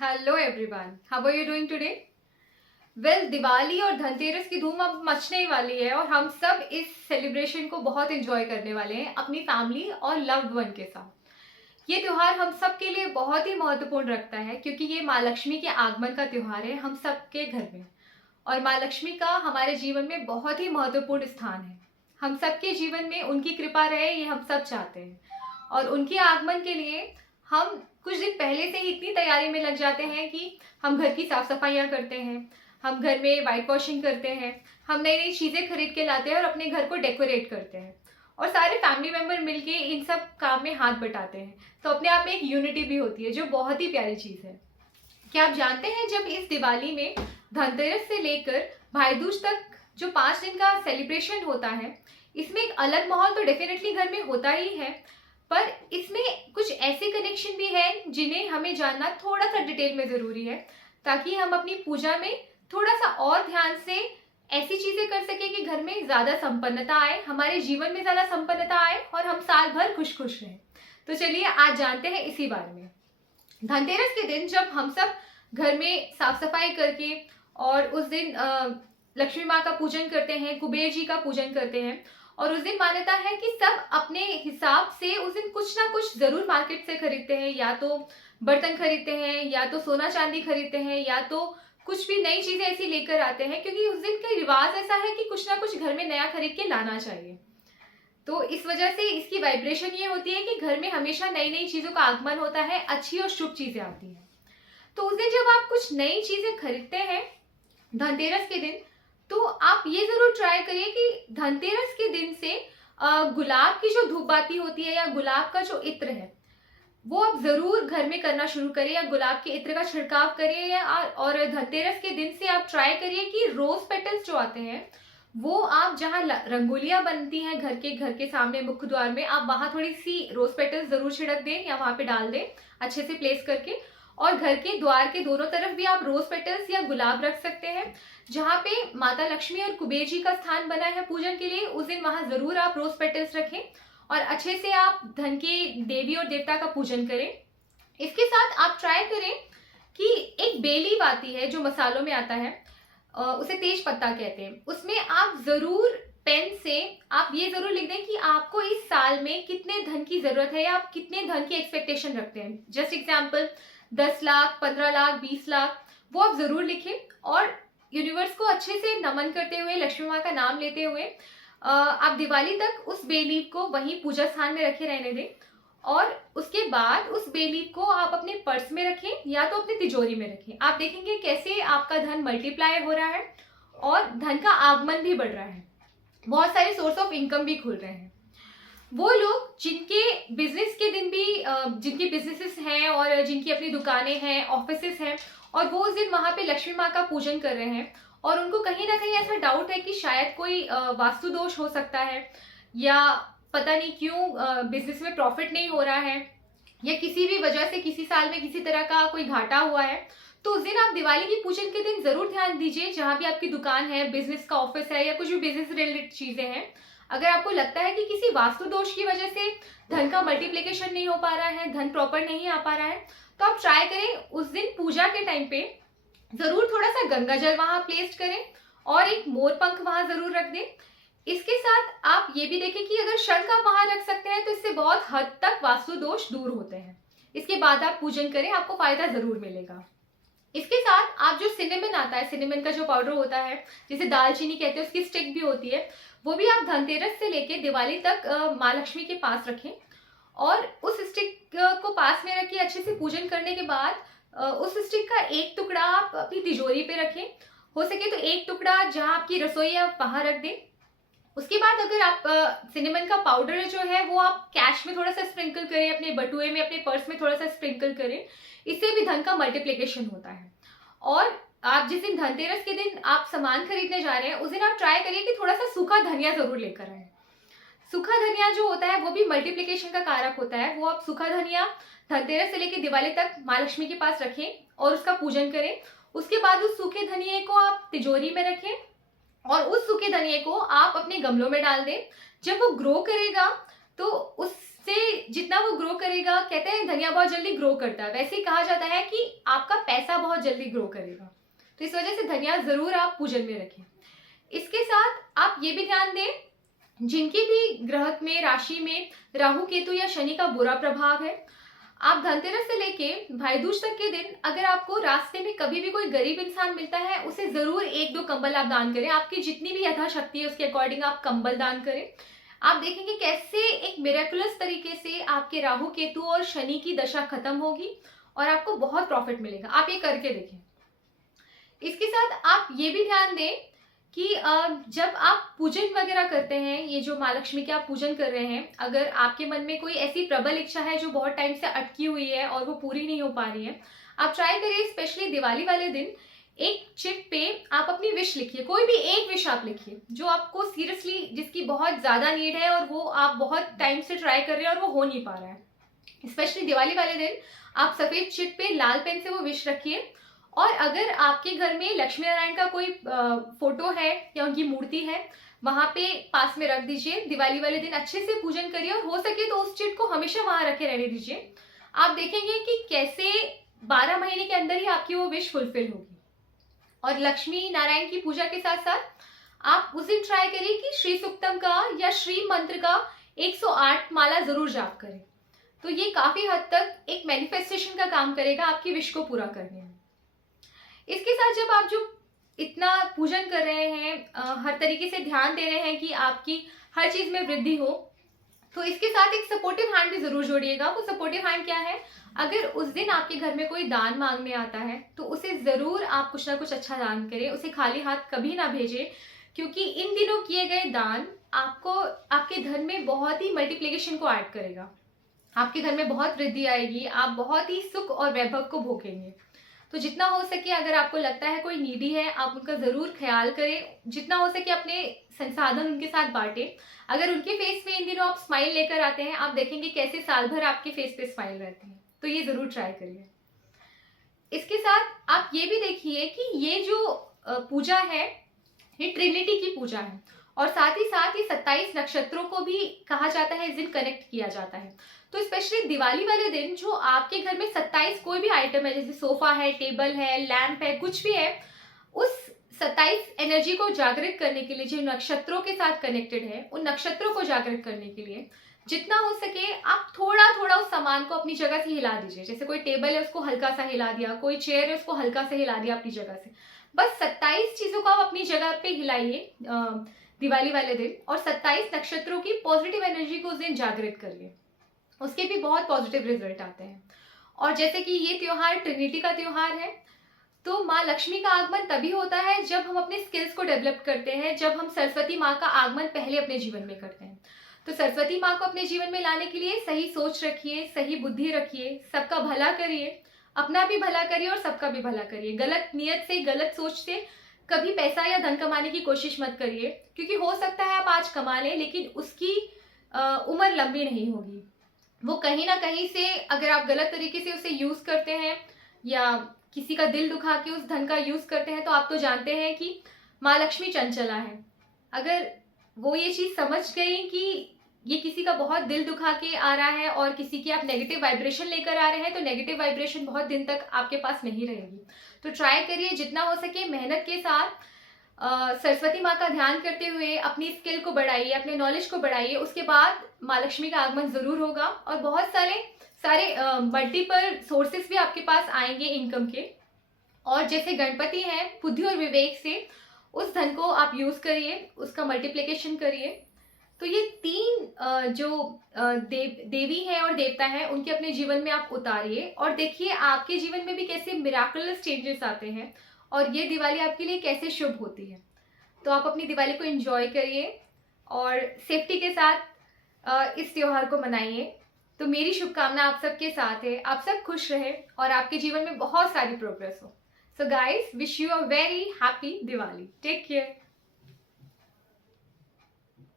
Hello everyone, how are you doing today? Well, Diwali और धनतेरस की धूम अब मचने ही वाली है और हम सब इस सेलिब्रेशन को बहुत एंजॉय करने वाले हैं अपनी फैमिली और लव्ड वन के साथ। ये त्योहार हम सब के लिए बहुत ही महत्वपूर्ण रखता है क्योंकि ये माँ लक्ष्मी के आगमन का त्योहार है हम सबके घर में। और माँ लक्ष्मी का हमारे जीवन में बहुत ही महत्वपूर्ण स्थान है। हम सबके जीवन में उनकी कृपा रहे, ये हम सब चाहते हैं। और उनके आगमन के लिए हम कुछ दिन पहले से ही इतनी तैयारी में लग जाते हैं कि हम घर की साफ सफाइयाँ करते हैं, हम घर में वाइट वॉशिंग करते हैं, हम नई नई चीज़ें खरीद के लाते हैं और अपने घर को डेकोरेट करते हैं। और सारे फैमिली मेम्बर मिलके इन सब काम में हाथ बटाते हैं, तो अपने आप में एक यूनिटी भी होती है जो बहुत ही प्यारी चीज़ है। क्या आप जानते हैं, जब इस दिवाली में धनतेरस से लेकर भाई दूज तक जो 5 दिन का सेलिब्रेशन होता है, इसमें एक अलग माहौल तो डेफिनेटली घर में होता ही है, पर इसमें कुछ ऐसे कनेक्शन भी हैं जिन्हें हमें जानना थोड़ा सा डिटेल में ज़रूरी है, ताकि हम अपनी पूजा में थोड़ा सा और ध्यान से ऐसी चीज़ें कर सकें कि घर में ज़्यादा संपन्नता आए, हमारे जीवन में ज़्यादा संपन्नता आए और हम साल भर खुश खुश रहें। तो चलिए आज जानते हैं इसी बारे में। धनतेरस के दिन जब हम सब घर में साफ सफाई करके और उस दिन लक्ष्मी माँ का पूजन करते हैं, कुबेर जी का पूजन करते हैं, और उस दिन मान्यता है कि सब अपने हिसाब से उस दिन कुछ ना कुछ जरूर मार्केट से खरीदते हैं, या तो बर्तन खरीदते हैं, या तो सोना चांदी खरीदते हैं, या तो कुछ भी नई चीजें ऐसी लेकर आते हैं, क्योंकि उस दिन का रिवाज ऐसा है कि कुछ ना कुछ घर में नया खरीद के लाना चाहिए। तो इस वजह से इसकी वाइब्रेशन ये होती है कि घर में हमेशा नई नई चीजों का आगमन होता है, अच्छी और शुभ चीजें आती हैं। तो उस दिन जब आप कुछ नई चीजें खरीदते हैं धनतेरस के दिन, तो आप ये जरूर ट्राई करिए कि धनतेरस के दिन से गुलाब की जो धूप बाती होती है या गुलाब का जो इत्र है, वो आप जरूर घर में करना शुरू करें, या गुलाब के इत्र का छिड़काव करिए, या और धनतेरस के दिन से आप ट्राई करिए कि रोज पेटल्स जो आते हैं वो आप जहाँ रंगोलियां बनती हैं घर के सामने मुख्य द्वार में, आप वहां थोड़ी सी रोज पेटल्स जरूर छिड़क दें या वहां पे डाल दें अच्छे से प्लेस करके। और घर के द्वार के दोनों तरफ भी आप रोज पेटल्स या गुलाब रख सकते हैं। जहाँ पे माता लक्ष्मी और कुबेर जी का स्थान बना है पूजन के लिए, उस दिन वहां जरूर आप रोज पेटल्स रखें और अच्छे से आप धन के देवी और देवता का पूजन करें। इसके साथ आप ट्राई करें कि एक बे लीफ आती है जो मसालों में आता है, उसे तेज पत्ता कहते हैं, उसमें आप जरूर पेन से आप ये जरूर लिख दें कि आपको इस साल में कितने धन की जरूरत है या आप कितने धन की एक्सपेक्टेशन रखते हैं। जस्ट एग्जाम्पल 10 लाख, 15 लाख, 20 लाख, वो आप जरूर लिखें और यूनिवर्स को अच्छे से नमन करते हुए, लक्ष्मी माँ का नाम लेते हुए आप दिवाली तक उस बे लीफ को वहीं पूजा स्थान में रखे रहने दें। और उसके बाद उस बे लीफ को आप अपने पर्स में रखें या तो अपनी तिजोरी में रखें। आप देखेंगे कैसे आपका धन मल्टीप्लाई हो रहा है और धन का आगमन भी बढ़ रहा है, बहुत सारे सोर्स ऑफ इनकम भी खुल रहे हैं। वो लोग जिनके बिजनेस के दिन भी जिनकी बिजनेसेस हैं और जिनकी अपनी दुकानें हैं, ऑफिसेस हैं, और वो उस दिन वहां पे लक्ष्मी माँ का पूजन कर रहे हैं, और उनको कहीं ना कहीं ऐसा डाउट है कि शायद कोई वास्तु दोष हो सकता है, या पता नहीं क्यों बिजनेस में प्रॉफिट नहीं हो रहा है, या किसी भी वजह से किसी साल में किसी तरह का कोई घाटा हुआ है, तो उस दिन आप दिवाली की पूजन के दिन जरूर ध्यान दीजिए। जहां भी आपकी दुकान है, बिजनेस का ऑफिस है, या कुछ भी बिजनेस रिलेटेड चीजें हैं, अगर आपको लगता है कि किसी वास्तु दोष की वजह से धन का मल्टीप्लिकेशन नहीं हो पा रहा है, धन प्रॉपर नहीं आ पा रहा है, तो आप ट्राई करें उस दिन पूजा के टाइम पे जरूर थोड़ा सा गंगा जल वहां प्लेस करें और एक मोर पंख वहां जरूर रख दें। इसके साथ आप ये भी देखें कि अगर शंख आप वहां रख सकते हैं तो इससे बहुत हद तक वास्तु दोष दूर होते हैं। इसके बाद आप पूजन करें, आपको फायदा जरूर मिलेगा। इसके साथ आप जो सिनेमन आता है, सिनेमन का जो पाउडर होता है जिसे दालचीनी कहते हैं, उसकी स्टिक भी होती है, वो भी आप धनतेरस से लेके दिवाली तक माँ लक्ष्मी के पास रखें। और उस स्टिक को पास में रखिए, अच्छे से पूजन करने के बाद उस स्टिक का एक टुकड़ा आप अपनी तिजोरी पे रखें, हो सके तो एक टुकड़ा जहाँ आपकी रसोई है आप वहां रख दें। उसके बाद अगर आप सिनेमन का पाउडर जो है वो आप कैश में थोड़ा सा स्प्रिंकल करें, अपने बटुए में, अपने पर्स में थोड़ा सा स्प्रिंकल करें, इससे भी धन का मल्टीप्लिकेशन होता है। और आप जिस दिन धनतेरस के दिन आप सामान खरीदने जा रहे हैं, उस दिन आप ट्राई करिए कि थोड़ा सा सूखा धनिया जरूर लेकर आए। सूखा धनिया जो होता है वो भी मल्टीप्लिकेशन का कारक होता है। वो आप सूखा धनिया धनतेरस से लेकर दिवाली तक माँ लक्ष्मी के पास रखें और उसका पूजन करें। उसके बाद उस सूखे धनिये को आप तिजोरी में रखें और उस सूखे धनिये को आप अपने गमलों में डाल दें। जब वो ग्रो करेगा तो उससे उससे जितना वो ग्रो करेगा, कहते हैं धनिया बहुत जल्दी ग्रो करता है, वैसे ही कहा जाता है कि आपका पैसा बहुत जल्दी ग्रो करेगा। तो इस वजह से धनिया जरूर आप पूजन में रखें। इसके साथ आप ये भी ध्यान दें, जिनकी भी ग्रह में, राशि में राहु केतु या शनि का बुरा प्रभाव है, आप धनतेरस से लेके भाई दूज तक के दिन अगर आपको रास्ते में कभी भी कोई गरीब इंसान मिलता है, उसे जरूर 1-2 कंबल आप दान करें। आपकी जितनी भी यथाशक्ति है उसके अकॉर्डिंग आप कंबल दान करें। आप देखेंगे कैसे एक मिरेकुलस तरीके से आपके राहु केतु और शनि की दशा खत्म होगी और आपको बहुत प्रॉफिट मिलेगा। आप ये करके देखें। इसके साथ आप ये भी ध्यान दें कि जब आप पूजन वगैरह करते हैं, ये जो माँ लक्ष्मी के आप पूजन कर रहे हैं, अगर आपके मन में कोई ऐसी प्रबल इच्छा है जो बहुत टाइम से अटकी हुई है और वो पूरी नहीं हो पा रही है, आप ट्राई करिए स्पेशली दिवाली वाले दिन एक चिट पे आप अपनी विश लिखिए। कोई भी एक विश आप लिखिए जो आपको सीरियसली, जिसकी बहुत ज्यादा नीड है और वो आप बहुत टाइम से ट्राई कर रहे हैं और वो हो नहीं पा रहा है। स्पेशली दिवाली वाले दिन आप सफेद चिट पे लाल पेन से वो विश रखिए। और अगर आपके घर में लक्ष्मी नारायण का कोई फोटो है या उनकी मूर्ति है, वहां पे पास में रख दीजिए। दिवाली वाले दिन अच्छे से पूजन करिए और हो सके तो उस चिट को हमेशा वहां रखे रहने दीजिए। आप देखेंगे कि कैसे 12 महीने के अंदर ही आपकी वो विश फुलफिल होगी। और लक्ष्मी नारायण की पूजा के साथ साथ आप उस दिन ट्राई करिए कि श्री सुक्तम का या श्री मंत्र का 108 माला जरूर जाप करें। तो ये काफी हद तक एक मैनिफेस्टेशन का काम करेगा आपकी विश को पूरा करने में। इसके साथ जब आप जो इतना पूजन कर रहे हैं, हर तरीके से ध्यान दे रहे हैं कि आपकी हर चीज में वृद्धि हो, तो इसके साथ एक सपोर्टिव हैंड भी जरूर जोड़िएगा। वो सपोर्टिव हैंड क्या है? अगर उस दिन आपके घर में कोई दान मांगने आता है तो उसे जरूर आप कुछ ना कुछ अच्छा दान करें, उसे खाली हाथ कभी ना भेजें, क्योंकि इन दिनों किए गए दान आपको आपके धन में बहुत ही मल्टीप्लिकेशन को ऐड करेगा। आपके घर में बहुत वृद्धि आएगी, आप बहुत ही सुख और वैभव को भोगेंगे। तो जितना हो सके, अगर आपको लगता है कोई नीडी है, आप उनका जरूर ख्याल करें। जितना हो सके अपने संसाधन उनके साथ बांटे। अगर उनके फेस में इन दिनों आप स्माइल लेकर आते हैं, आप देखेंगे कैसे साल भर आपके फेस पे स्माइल रहती है। तो ये जरूर ट्राई करिए। इसके साथ आप ये भी देखिए कि ये जो पूजा है, ये ट्रिनिटी की पूजा है और साथ ही साथ ये 27 नक्षत्रों को भी कहा जाता है, इस दिन कनेक्ट किया जाता है। तो स्पेशली दिवाली वाले दिन जो आपके घर में 27 कोई भी आइटम है, जैसे सोफा है, टेबल है, लैंप है, कुछ भी है, उस 27 एनर्जी को जागृत करने के लिए, जो नक्षत्रों के साथ कनेक्टेड है, उन नक्षत्रों को जागृत करने के लिए जितना हो सके आप थोड़ा थोड़ा उस सामान को अपनी जगह से हिला दीजिए। जैसे कोई टेबल है उसको हल्का सा हिला दिया, कोई चेयर है उसको हल्का से हिला दिया अपनी जगह से। बस 27 चीजों को आप अपनी जगह पे हिलाइए दिवाली वाले दिन, और 27 नक्षत्रों की पॉजिटिव एनर्जी को उस दिन जागृत करिए। उसके भी बहुत पॉजिटिव रिजल्ट आते हैं। और जैसे कि ये त्योहार ट्रिनिटी का त्योहार है, तो माँ लक्ष्मी का आगमन तभी होता है जब हम अपने स्किल्स को डेवलप करते हैं, जब हम सरस्वती माँ का आगमन पहले अपने जीवन में करते हैं। तो सरस्वती माँ को अपने जीवन में लाने के लिए सही सोच रखिए, सही बुद्धि रखिए, सबका भला करिए, अपना भी भला करिए और सबका भी भला करिए। गलत नियत से, गलत सोच से कभी पैसा या धन कमाने की कोशिश मत करिए, क्योंकि हो सकता है आप आज कमा लें लेकिन उसकी उम्र लंबी नहीं होगी। वो कहीं ना कहीं से अगर आप गलत तरीके से उसे यूज करते हैं या किसी का दिल दुखा के उस धन का यूज करते हैं, तो आप तो जानते हैं कि माँ लक्ष्मी चंचला है। अगर वो ये चीज समझ गई कि ये किसी का बहुत दिल दुखा के आ रहा है और किसी की आप नेगेटिव वाइब्रेशन लेकर आ रहे हैं, तो नेगेटिव वाइब्रेशन बहुत दिन तक आपके पास नहीं रहेगी। तो ट्राई करिए जितना हो सके मेहनत के साथ सरस्वती माँ का ध्यान करते हुए अपनी स्किल को बढ़ाइए, अपने नॉलेज को बढ़ाइए। उसके बाद माँ लक्ष्मी का आगमन जरूर होगा और बहुत सारे मल्टीपल सोर्सेस भी आपके पास आएंगे इनकम के। और जैसे गणपति हैं, बुद्धि और विवेक से उस धन को आप यूज करिए, उसका मल्टीप्लिकेशन करिए। तो ये 3 जो देवी हैं और देवता हैं, उनके अपने जीवन में आप उतारिए और देखिए आपके जीवन में भी कैसे मिराकुलस चेंजेस आते हैं और ये दिवाली आपके लिए कैसे शुभ होती है। तो आप अपनी दिवाली को एंजॉय करिए और सेफ्टी के साथ इस त्योहार को मनाइए। तो मेरी शुभकामना आप सबके साथ है, आप सब खुश रहे और आपके जीवन में बहुत सारी प्रोग्रेस हो। So guys, wish you a very happy Diwali. Take care.